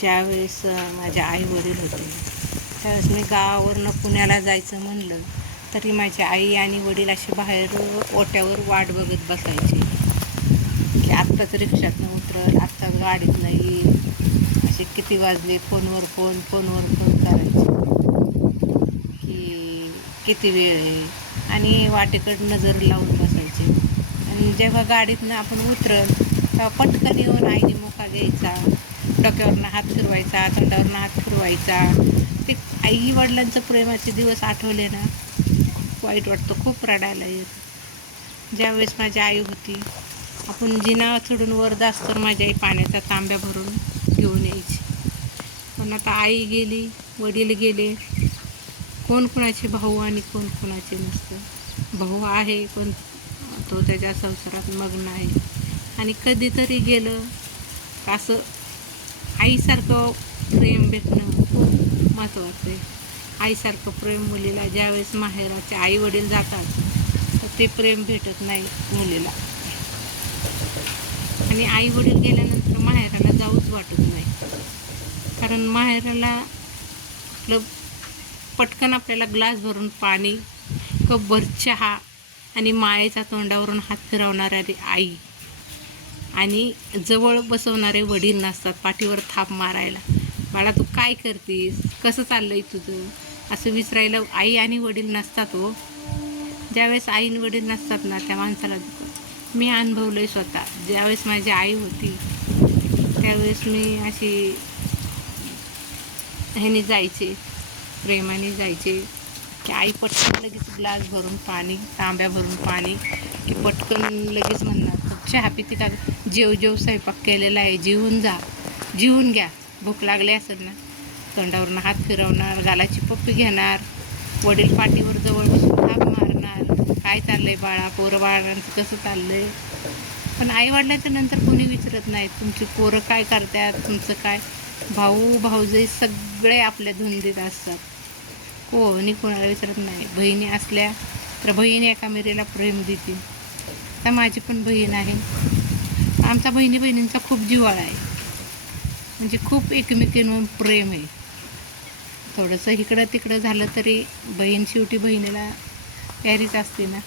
ज्यावेळेस माझ्या माझे आई वडील होते त्यावेळेस मी गावावरनं पुण्याला जायचं म्हणलं तरी माझी आई आणि वडील असे बाहेर ओट्यावर वाट बघत बसायचे. की आत्ताच रिक्षातनं उतरल आत्ता गाडीत नाही. असे किती वाजले फोनवर फोन फोनवर फोन करायचे. की किती वेळ आहे? आणि वाटेकडं नजर लावून बसायचे. आणि जेव्हा गाडीतनं आपण उतरल तेव्हा पटकन येऊन आईने मुका घ्यायचा. डोक्यावरनं हात फिरवायचा तोंडावरनं हात फिरवायचा. ते आई वडिलांचं प्रेमाचे दिवस आठवले ना खूप वाईट वाटतं खूप रडायला येत. ज्यावेळेस माझी आई होती आपण जिना चढून वर जास्त तर माझी आई पाण्याचा तांब्या भरून घेऊन यायची. पण आता आई गेली वडील गेले कोण कोणाचे भाऊ आणि कोण कोणाचे नसतं. भाऊ आहे पण तो त्याच्या संसारात मग्न आहे. आणि कधीतरी गेलं असं आईसारखं प्रेम भेटणं खूप महत्त्वाचं आहे. आईसारखं प्रेम मुलीला ज्यावेळेस माहेराचे आई वडील जातात तर ते प्रेम भेटत नाही मुलीला. आणि आई वडील गेल्यानंतर माहेराला जाऊच वाटत नाही. कारण माहेराला आपलं पटकन आपल्याला ग्लास भरून पाणी कपभर चहा आणि मायेचा तोंडावरून हात फिरवणाऱ्या आई. आणि जवळ बसवणारे वडील नसतात पाठीवर थाप मारायला. बाळा तू काय करतीस? कसं चाललं आहे तुझं? असं विसरायला आई आणि वडील नसतात हो. ज्यावेळेस आई आणि वडील नसतात ना त्या माणसाला मी अनुभवलं आहे स्वतः. ज्यावेळेस माझी आई होती त्यावेळेस मी अशी ह्याने जायचे प्रेमाने जायचे की आई पटकन लगेच ग्लास भरून पाणी तांब्या भरून पाणी की पटकन लगेच म्हणणार चहा पिती का जेव जेव स्वयंपाक केलेला आहे जिवून जा जिवून घ्या. भूक लागली असेल ना? तोंडावरनं हात फिरवणार गालाची पप्पी घेणार वडील पाठीवर जवळ बसून हात मारणार. काय चाललंय बाळा? पोरं बाळांचं कसं चाललंय? पण आई वडिलांच्या नंतर कोणी विचारत नाही तुमची पोरं काय करतात तुमचं काय? भाऊ भाऊजे सगळे आपल्या धुंदीत असतात. कोणी कोणाला विचारत नाही. बहिणी असल्या तर बहिणी एका मेरीला प्रेम देतील. आता माझी पण बहीण आहे. आमचा बहिणी बहिणींचा खूप जिव्हाळा आहे. म्हणजे खूप एकमेकींवर प्रेम आहे. थोडंसं इकडं तिकडं झालं तरी बहीण शेवटी बहिणीला प्यारीच असते ना.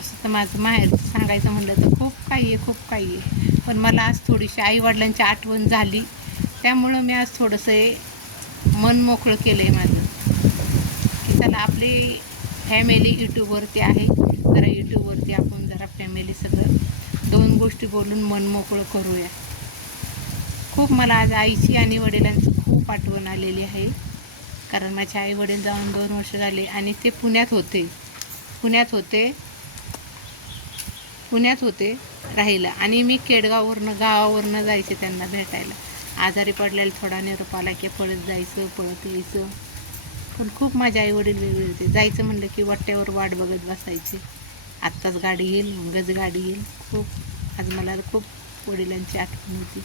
असं तर माझं माहेर सांगायचं म्हणलं तर खूप काही आहे खूप काही आहे. पण मला आज थोडीशी आईवडिलांची आठवण झाली. त्यामुळं मी आज थोडंसं हे मन मोकळं केलं आहे माझं. चला आपली फॅमिली यूट्यूबवरती आहे. जरा यूट्यूबवरती आपण जरा फॅमिली सगळं दोन गोष्टी बोलून मन मोकळं करूया. खूप मला आज आईची आणि वडिलांची खूप आठवण आलेली आहे. कारण माझे आई वडील जाऊन दोन वर्ष झाले आणि ते पुण्यात होते. पुण्यात होते. पुण्यात होते राहिला आणि मी केडगाववरनं गावावरनं जायचे त्यांना भेटायला. आजारी पडलेला थोडा निरोप आला की पळत जायचं पळत यायचं. पण खूप माझे आई वडील वेगळे होते. जायचं म्हणलं की वाट्यावर वाट बघत बसायचे. आत्ताच गाडी येईल मगच गाडी येईल. खूप आज मला खूप वडिलांची आठवण होती.